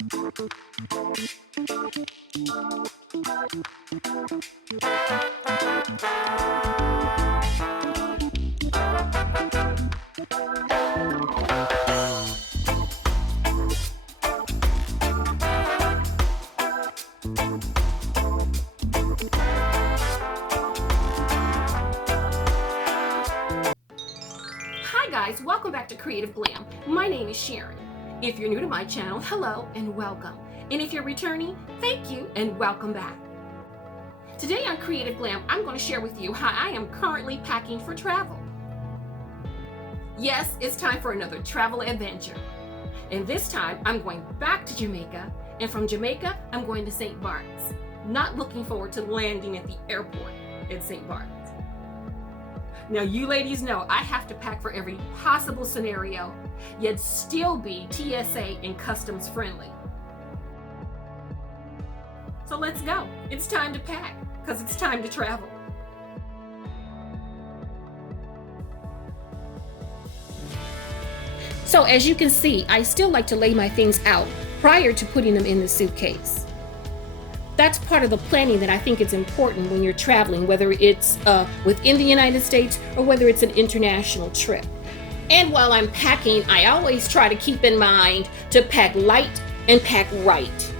Hi guys, welcome back to Creative Glam. My name is Sharon. If you're new to my channel, hello and welcome. And if you're returning, thank you and welcome back. Today on Creative Glam, I'm going to share with you how I am currently packing for travel. Yes, it's time for another travel adventure. And this time, I'm going back to Jamaica. And from Jamaica, I'm going to St. Barts. Not looking forward to landing at the airport at St. Barts. Now, you ladies know I have to pack for every possible scenario, yet still be TSA and customs friendly. So let's go. It's time to pack, because it's time to travel. So as you can see, I still like to lay my things out prior to putting them in the suitcase. That's part of the planning that I think is important when you're traveling, whether it's within the United States or whether it's an international trip. And while I'm packing, I always try to keep in mind to pack light and pack right.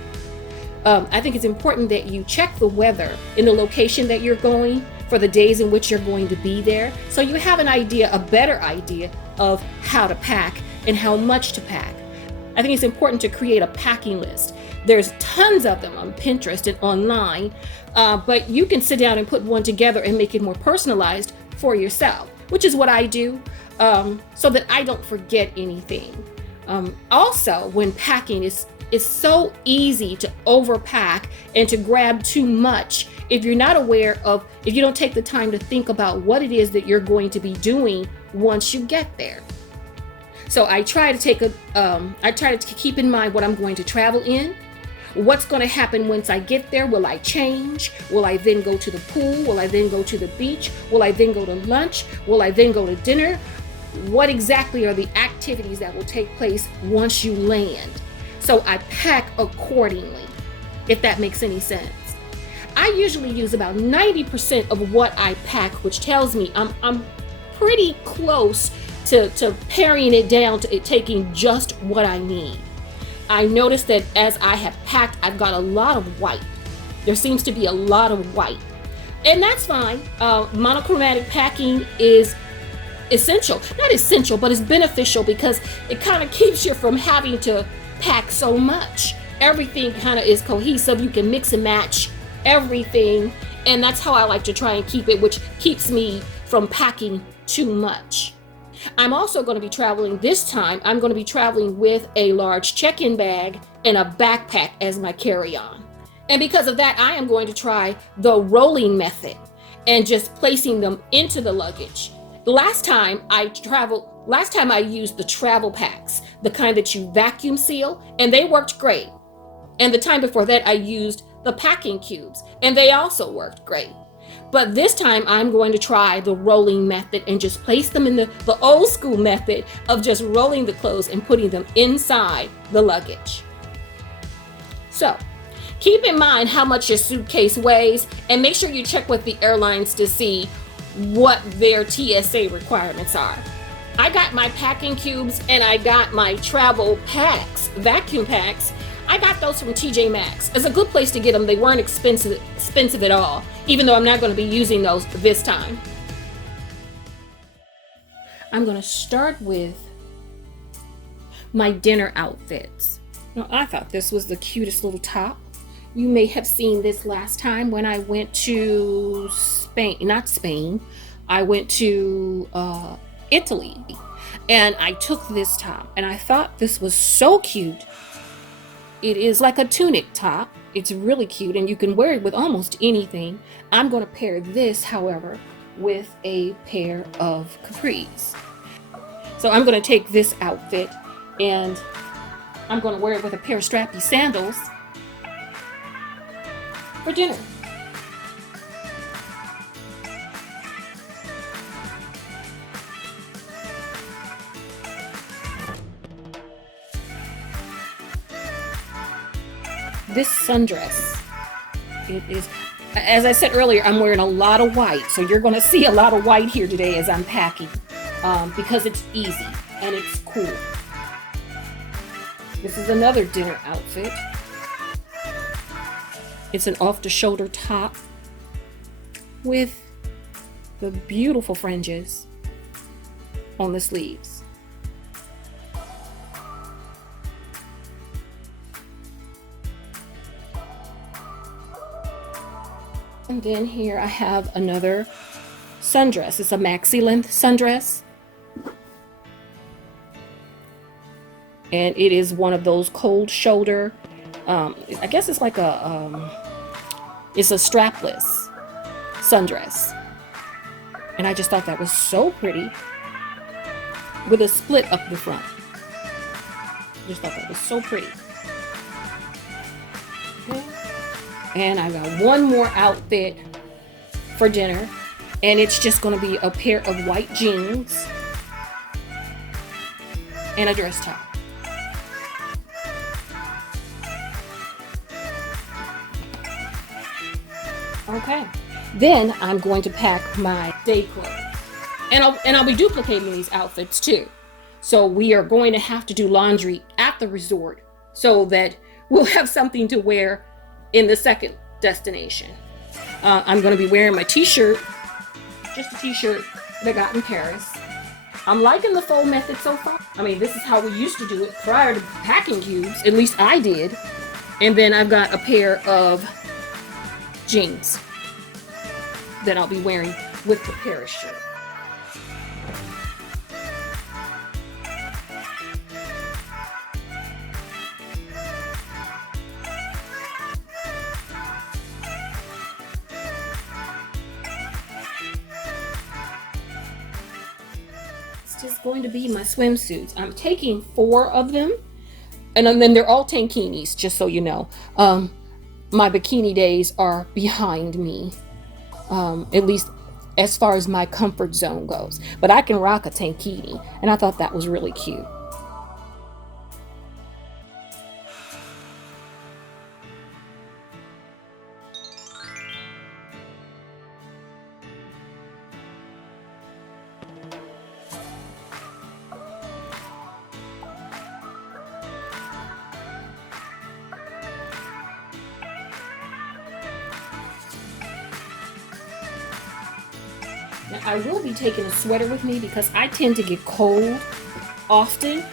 I think it's important that you check the weather in the location that you're going for the days in which you're going to be there, so you have an idea, a better idea of how to pack and how much to pack. I think it's important to create a packing list. There's tons of them on Pinterest and online, but you can sit down and put one together and make it more personalized for yourself, which is what I do, so that I don't forget anything. Also, when packing, it's so easy to overpack and to grab too much if you're not aware of, if you don't take the time to think about what it is that you're going to be doing once you get there. So I try to keep in mind what I'm going to travel in. What's going to happen once I get there? Will I change? Will I then go to the pool? Will I then go to the beach? Will I then go to lunch? Will I then go to dinner? What exactly are the activities that will take place once you land? So I pack accordingly, if that makes any sense. I usually use about 90% of what I pack, which tells me I'm pretty close to paring it down to it taking just what I need. I noticed that as I have packed, I've got a lot of white. There seems to be a lot of white. And that's fine. Monochromatic packing is essential. Not essential, but it's beneficial because it kind of keeps you from having to pack so much. Everything kind of is cohesive. You can mix and match everything. And that's how I like to try and keep it, which keeps me from packing too much. I'm also going to be traveling this time. I'm going to be traveling with a large check-in bag and a backpack as my carry-on. And because of that, I am going to try the rolling method and just placing them into the luggage. The last time I used the travel packs, the kind that you vacuum seal, and they worked great. And the time before that, I used the packing cubes, and they also worked great. But this time I'm going to try the rolling method and just place them in the old school method of just rolling the clothes and putting them inside the luggage. So keep in mind how much your suitcase weighs and make sure you check with the airlines to see what their TSA requirements are. I got my packing cubes and I got my travel packs, vacuum packs. I got those from TJ Maxx. It's a good place to get them. They weren't expensive at all, even though I'm not going to be using those this time. I'm going to start with my dinner outfits. Now, I thought this was the cutest little top. You may have seen this last time when I went to I went to Italy, and I took this top, and I thought this was so cute. It is like a tunic top. It's really cute, and you can wear it with almost anything. I'm going to pair this, however, with a pair of capris. So I'm going to take this outfit, and I'm going to wear it with a pair of strappy sandals for dinner. this sundress. It is, as I said earlier, I'm wearing a lot of white, so you're going to see a lot of white here today as I'm packing, because it's easy and it's cool. This is another dinner outfit. It's an off-the-shoulder top with the beautiful fringes on the sleeves. And then here I have another sundress. It's a maxi length sundress. And it is one of those cold shoulder, I guess it's like it's a strapless sundress. And I just thought that was so pretty with a split up the front. Just thought that was so pretty. Okay. And I got one more outfit for dinner, and it's just going to be a pair of white jeans and a dress top. Okay, then I'm going to pack my day clothes, and I'll be duplicating these outfits too. So we are going to have to do laundry at the resort so that we'll have something to wear in the second destination. I'm going to be wearing my t-shirt, just a t-shirt that I got in Paris. I'm liking the faux method so far. I mean, this is how we used to do it prior to packing cubes. At least I did. And then I've got a pair of jeans that I'll be wearing with the Paris shirt. It's just going to be my swimsuits. I'm taking 4 of them, and then they're all tankinis, just so you know. My bikini days are behind me, at least as far as my comfort zone goes. But I can rock a tankini, and I thought that was really cute. Now, I will be taking a sweater with me because I tend to get cold often.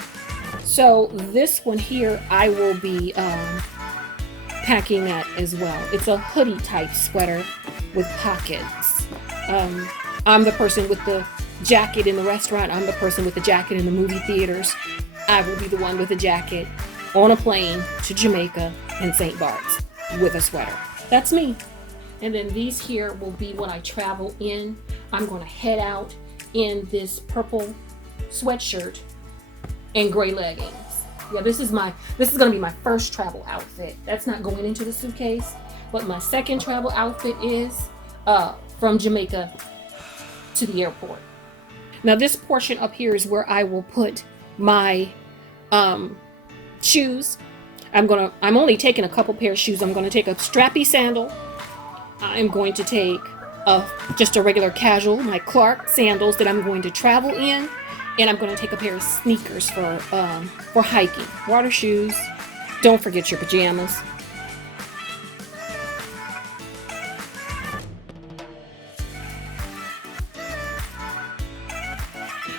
So this one here, I will be packing that as well. It's a hoodie type sweater with pockets. I'm the person with the jacket in the restaurant. I'm the person with the jacket in the movie theaters. I will be the one with the jacket on a plane to Jamaica and St. Barts with a sweater. That's me. And then these here will be when I travel in. I'm going to head out in this purple sweatshirt and gray leggings. Yeah, this is going to be my first travel outfit. That's not going into the suitcase, but my second travel outfit is from Jamaica to the airport. Now this portion up here is where I will put my shoes. I'm only taking a couple pair of shoes. I'm going to take a strappy sandal. I'm going to take just a regular casual, my Clark sandals that I'm going to travel in, and I'm going to take a pair of sneakers for hiking. Water shoes. Don't forget your pajamas.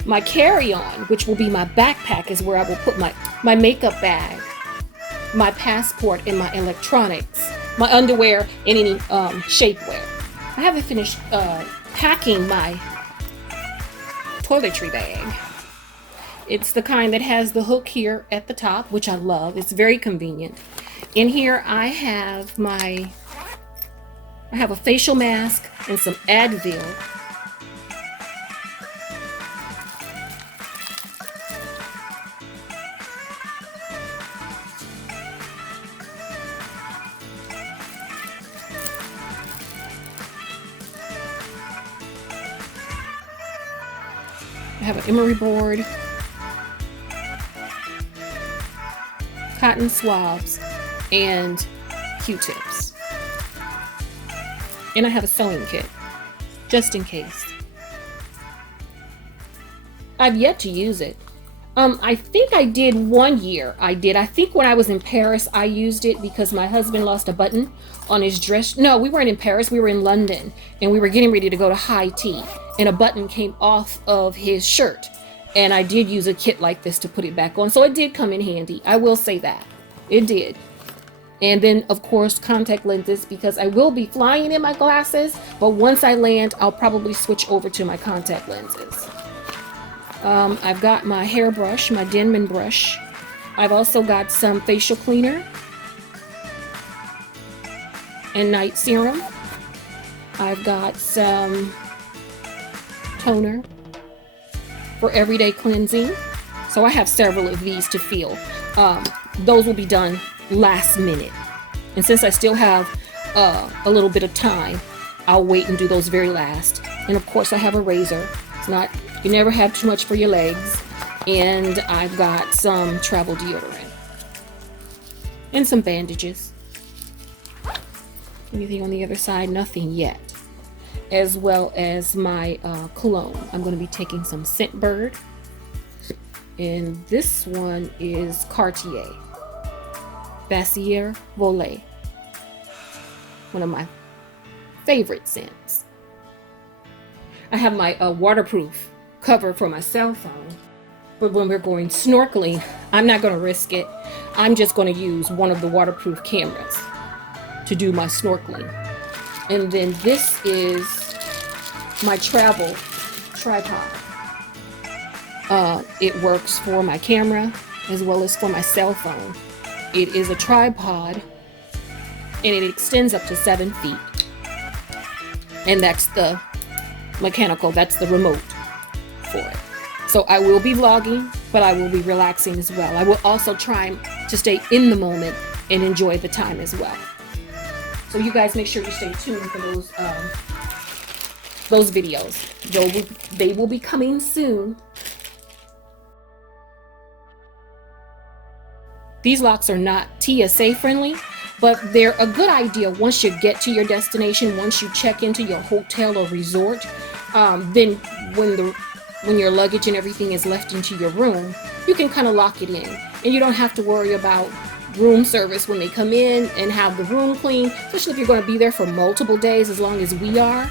My carry-on, which will be my backpack, is where I will put my makeup bag, my passport, and my electronics, my underwear, and any shapewear. I haven't finished packing my toiletry bag. It's the kind that has the hook here at the top, which I love. It's very convenient. In here I have a facial mask and some Advil. I have an emery board, cotton swabs, and Q-tips. And I have a sewing kit, just in case. I've yet to use it. I think I did one year. I think when I was in Paris, I used it because my husband lost a button on his dress. No, we weren't in Paris. We were in London, and we were getting ready to go to high tea, and a button came off of his shirt. And I did use a kit like this to put it back on. So it did come in handy. I will say that. It did. And then, of course, contact lenses, because I will be flying in my glasses. But once I land, I'll probably switch over to my contact lenses. I've got my hairbrush, my Denman brush. I've also got some facial cleaner and night serum. I've got some toner for everyday cleansing. So I have several of these to feel. Those will be done last minute. And since I still have a little bit of time, I'll wait and do those very last. And of course I have a razor. It's not, you never have too much for your legs. And I've got some travel deodorant. And some bandages. Anything on the other side? Nothing yet. As well as my cologne. I'm going to be taking some Scentbird. And this one is Cartier. Bassier Volée. One of my favorite scents. I have my waterproof cover for my cell phone. But when we're going snorkeling, I'm not going to risk it. I'm just going to use one of the waterproof cameras to do my snorkeling. And then this is my travel tripod. It works for my camera as well as for my cell phone. It is a tripod and it extends up to 7 feet. And that's the mechanical, that's the remote for it. So I will be vlogging, but I will be relaxing as well. I will also try to stay in the moment and enjoy the time as well. So you guys make sure you stay tuned for those videos. They will be coming soon. These locks are not TSA friendly, but they're a good idea once you get to your destination, once you check into your hotel or resort. Then when your luggage and everything is left into your room, you can kind of lock it in. And you don't have to worry about room service when they come in and have the room clean, especially if you're going to be there for multiple days, as long as we are.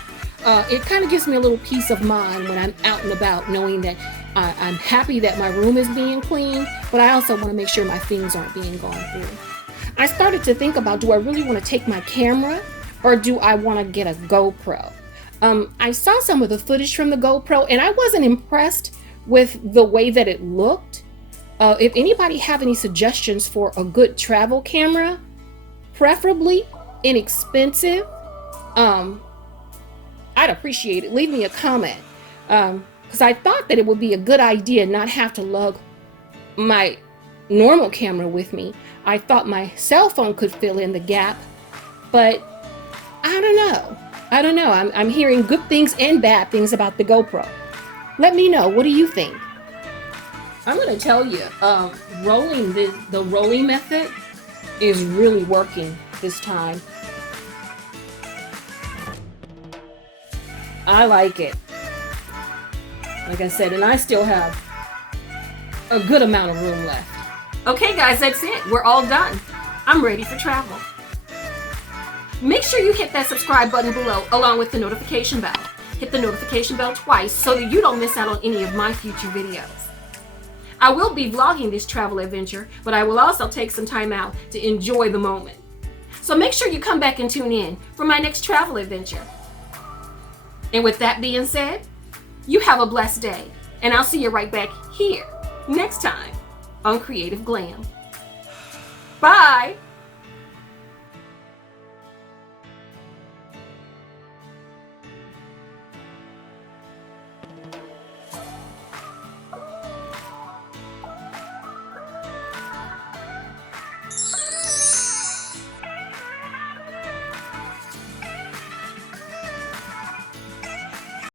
It kind of gives me a little peace of mind when I'm out and about, knowing that I'm happy that my room is being clean, but I also want to make sure my things aren't being gone through. I started to think about, do I really want to take my camera or do I want to get a GoPro? I saw some of the footage from the GoPro and I wasn't impressed with the way that it looked. If anybody have any suggestions for a good travel camera, preferably inexpensive, I'd appreciate it. Leave me a comment. Because I thought that it would be a good idea not have to lug my normal camera with me. I thought my cell phone could fill in the gap, but I don't know. I'm hearing good things and bad things about the GoPro. Let me know. What do you think? I'm going to tell you, the rolling method is really working this time. I like it. Like I said, and I still have a good amount of room left. Okay guys, that's it. We're all done. I'm ready for travel. Make sure you hit that subscribe button below along with the notification bell. Hit the notification bell twice so that you don't miss out on any of my future videos. I will be vlogging this travel adventure, but I will also take some time out to enjoy the moment. So make sure you come back and tune in for my next travel adventure. And with that being said, you have a blessed day, and I'll see you right back here next time on Creative Glam. Bye!